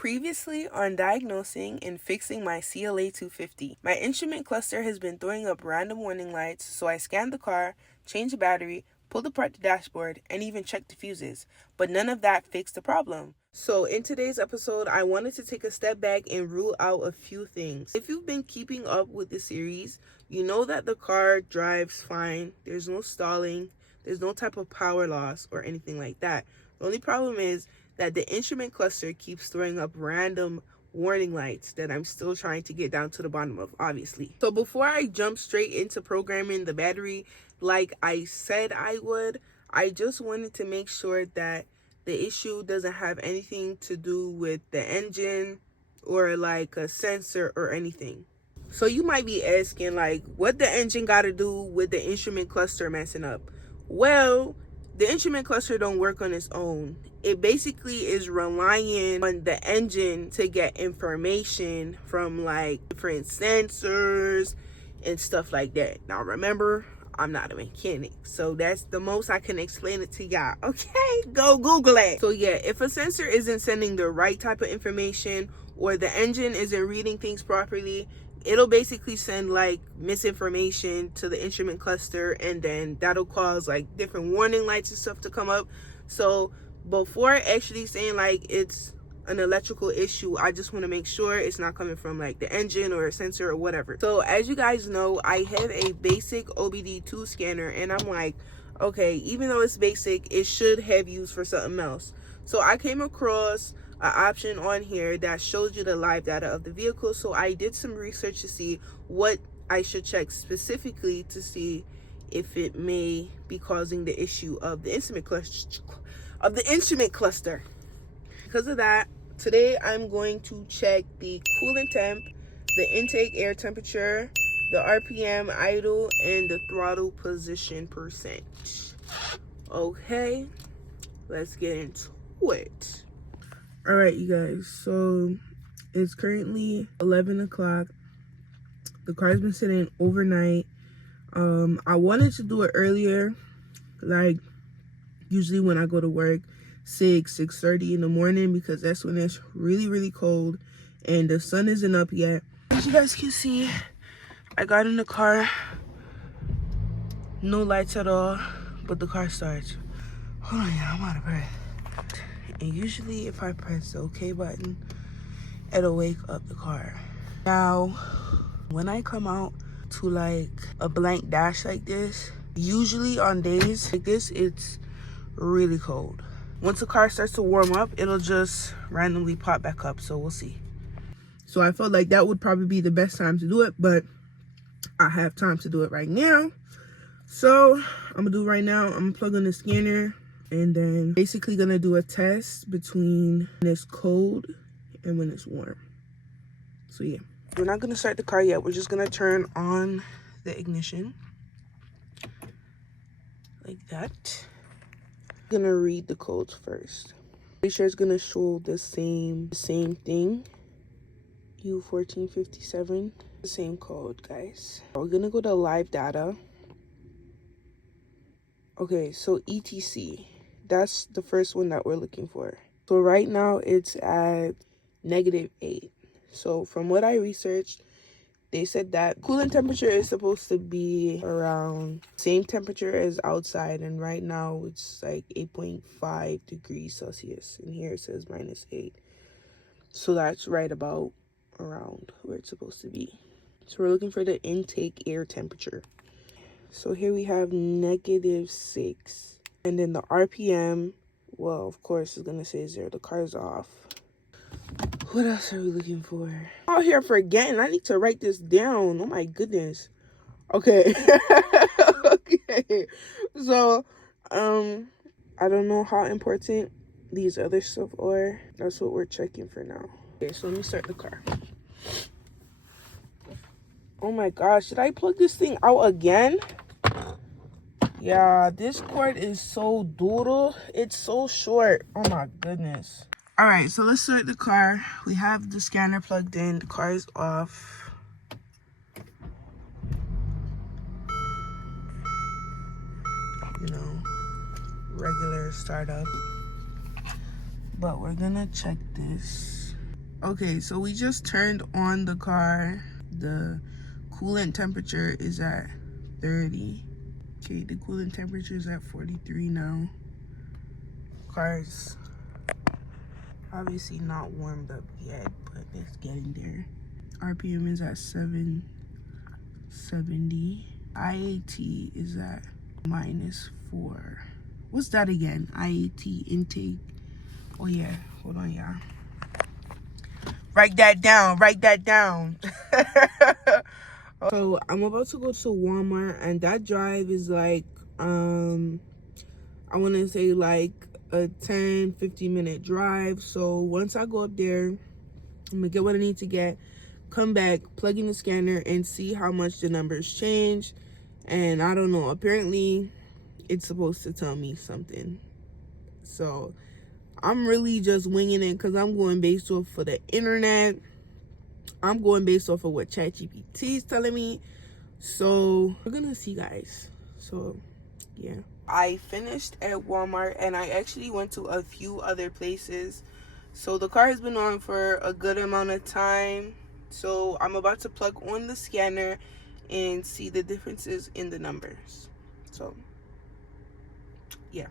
Previously on diagnosing and fixing my CLA 250, my instrument cluster has been throwing up random warning lights, so I scanned the car, changed the battery, pulled apart the dashboard, and even checked the fuses, but none of that fixed the problem. So in today's episode, I wanted to take a step back and rule out a few things. If you've been keeping up with the series, you know that the car drives fine, there's no stalling, there's no type of power loss or anything like that. The only problem is that the instrument cluster keeps throwing up random warning lights that I'm still trying to get down to the bottom of, obviously. So before I jump straight into programming the battery like I said I would, I just wanted to make sure that the issue doesn't have anything to do with the engine or like a sensor or anything. So you might be asking, like, what the engine got to do with the instrument cluster messing up? Well, the instrument cluster don't work on its own. It basically is relying on the engine to get information from like different sensors and stuff like that. Now remember, I'm not a mechanic, so that's the most I can explain it to y'all. Okay, go Google it. So yeah, if a sensor isn't sending the right type of information or the engine isn't reading things properly, it'll basically send like misinformation to the instrument cluster, and then that'll cause like different warning lights and stuff to come up. So before actually saying like it's an electrical issue, I just want to make sure it's not coming from like the engine or a sensor or whatever. So as you guys know, I have a basic OBD2 scanner, and I'm like, okay, even though it's basic, it should have use for something else. So I came across an option on here that shows you the live data of the vehicle. So I did some research to see what I should check specifically to see if it may be causing the issue of the instrument cluster. Because of that, today I'm going to check the coolant temp, the intake air temperature, the RPM, idle, and the throttle position percent. Okay, let's get into it. All right, you guys, so it's currently 11 o'clock. The car's been sitting overnight. I wanted to do it earlier, like usually when I go to work, 6:30 in the morning, because that's when it's really cold and the sun isn't up yet. As you guys can see, I got in the car, no lights at all, but the car starts. Hold on, yeah, I'm out of breath. And usually if I press the OK button, it'll wake up the car. Now, when I come out to like a blank dash like this, usually on days like this, it's really cold. Once the car starts to warm up, it'll just randomly pop back up, so we'll see. So I felt like that would probably be the best time to do it, but I have time to do it right now. So I'm gonna do it right now. I'm gonna plug in the scanner, and then basically gonna do a test between when it's cold and when it's warm. So yeah, we're not gonna start the car yet. We're just gonna turn on the ignition like that. I'm gonna read the codes first. Pretty sure it's gonna show the same thing. U1457, the same code, guys. We're gonna go to live data. Okay, so ETC, that's the first one that we're looking for. So right now it's at -8. So from what I researched, they said that coolant temperature is supposed to be around same temperature as outside, and right now it's like 8.5 degrees Celsius, and here it says -8. So that's right about around where it's supposed to be. So we're looking for the intake air temperature. So here we have -6, and then the RPM, well, of course it's gonna say 0. The car's off. What else are we looking for? I'm out here forgetting. I need to write this down. Oh my goodness. Okay. Okay. So, I don't know how important these other stuff are. That's what we're checking for now. Okay, so let me start the car. Oh my gosh, should I plug this thing out again? Yeah, this cord is so doodle. It's so short. Oh my goodness. All right, so let's start the car. We have the scanner plugged in. The car is off. You know, regular startup. But we're gonna check this. Okay, so we just turned on the car. The coolant temperature is at 30. Okay, the coolant temperature is at 43 now. Car's obviously not warmed up yet, but it's getting there. RPM is at 770. IAT is at -4. What's that again? IAT intake. Oh yeah, hold on, y'all. Write that down. Write that down. So I'm about to go to Walmart, and that drive is like I want to say like a 10-15 minute drive. So once I go up there, I'm gonna get what I need to get, come back, plug in the scanner, and see how much the numbers change. And I don't know, apparently it's supposed to tell me something. So I'm really just winging it because I'm going based off of the internet. I'm going based off of what ChatGPT is telling me. So we're gonna see, guys. So yeah, I finished at Walmart, and I actually went to a few other places. So the car has been on for a good amount of time. So I'm about to plug on the scanner and see the differences in the numbers. So yeah.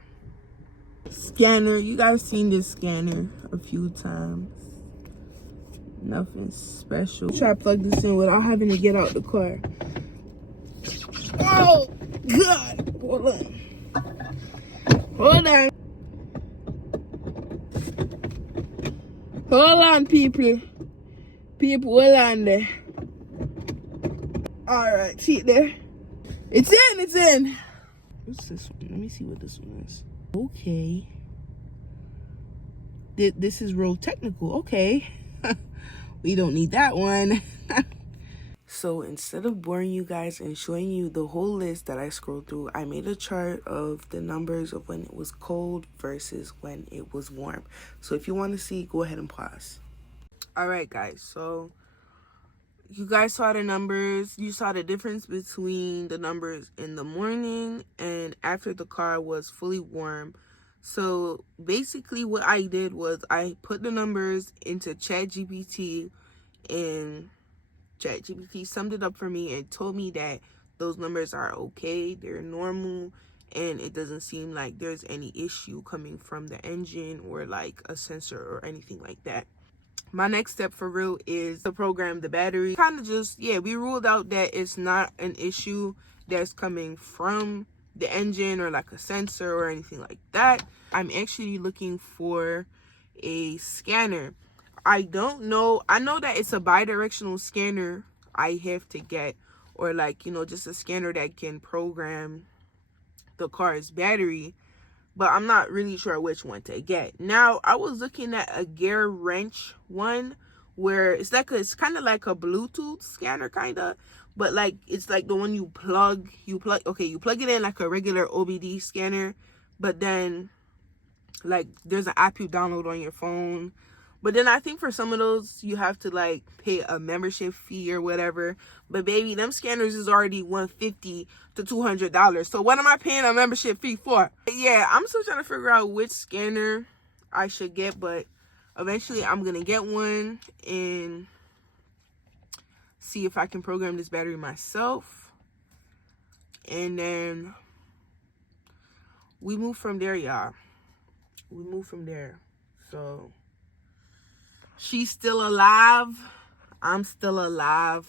Scanner, you guys seen this scanner a few times. Nothing special. Try to plug this in without having to get out the car. Oh God! Hold on. Hold on. Hold on, people. People, hold on there. Alright, see it there? It's in, it's in. What's this one? Let me see what this one is. Okay. This is real technical. Okay. We don't need that one. So instead of boring you guys and showing you the whole list that I scrolled through, I made a chart of the numbers of when it was cold versus when it was warm. So if you want to see, go ahead and pause. Alright guys, so you guys saw the numbers. You saw the difference between the numbers in the morning and after the car was fully warm. So basically what I did was I put the numbers into ChatGPT, and ChatGPT summed it up for me and told me that those numbers are okay, they're normal, and it doesn't seem like there's any issue coming from the engine or like a sensor or anything like that. My next step for real is to program the battery. Kind of just, yeah, we ruled out that it's not an issue that's coming from the engine or like a sensor or anything like that. I'm actually looking for a scanner. I don't know. I know that it's a bi-directional scanner I have to get, or like, you know, just a scanner that can program the car's battery, but I'm not really sure which one to get. Now, I was looking at a gear wrench one where it's kind of like a Bluetooth scanner kind of, but like it's like the one you plug it in like a regular OBD scanner, but then like there's an app you download on your phone. But then I think for some of those you have to like pay a membership fee or whatever. But baby, them scanners is already $150 to $200. So what am I paying a membership fee for? Yeah, I'm still trying to figure out which scanner I should get, but eventually I'm gonna get one and see if I can program this battery myself. And then we move from there, y'all. We move from there. So she's still alive. I'm still alive.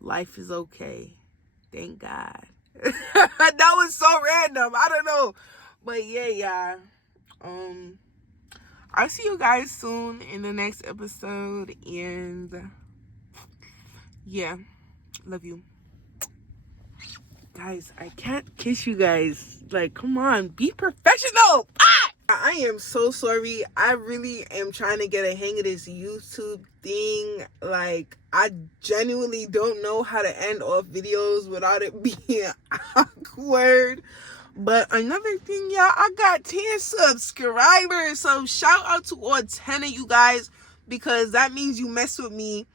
Life is okay. Thank God. That was so random. I don't know. But yeah, y'all. I'll see you guys soon in the next episode. And yeah, love you. Guys, I can't kiss you guys. Like, come on, be professional. I am so sorry. I really am trying to get a hang of this YouTube thing. Like, I genuinely don't know how to end off videos without it being awkward. But another thing, y'all, I got 10 subscribers. So shout out to all 10 of you guys, because that means you mess with me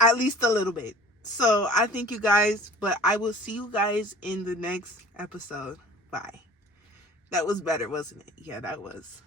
at least a little bit. So I thank you guys, but I will see you guys in the next episode. Bye. That was better, wasn't it? Yeah, that was.